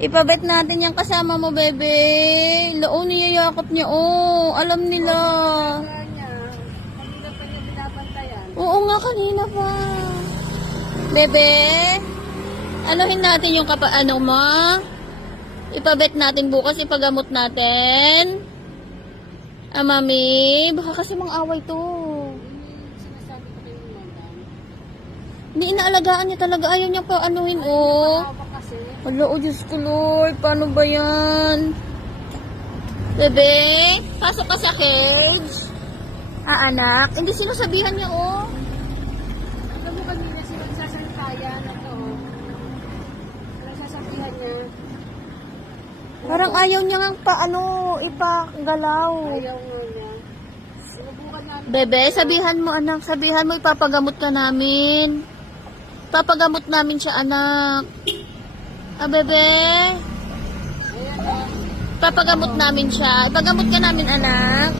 Ipabet natin yung kasama mo, bebe. Lao niyayakap niya, oh. Alam nila. Oo nga, kanina pa. Bebe, anuhin natin yung kapa, ano mo? Ipabet natin bukas, ipagamot natin. Ah, mami, baka kasi mang away to. Hindi inaalagaan niya talaga. Ayaw niya pa anuhin, oh. Hala, oh Diyos ko Lord, paano ba yan? Bebe, pasok ka sa cage. Ah, anak. Hindi sinasabihan niya, oh. alam mo kanina sila nagsasalitayan ako. Nagsasabihan niya, Parang ayaw niya nga pa, ano, ipagalaw. ayaw nga niya. Sinubukan namin. Bebe, sabihan mo, anak. Sabihan mo, ipapagamot ka namin. Papagamot namin siya, anak. Ah, bebe. Papagamot namin siya. Ipagamot ka namin, anak.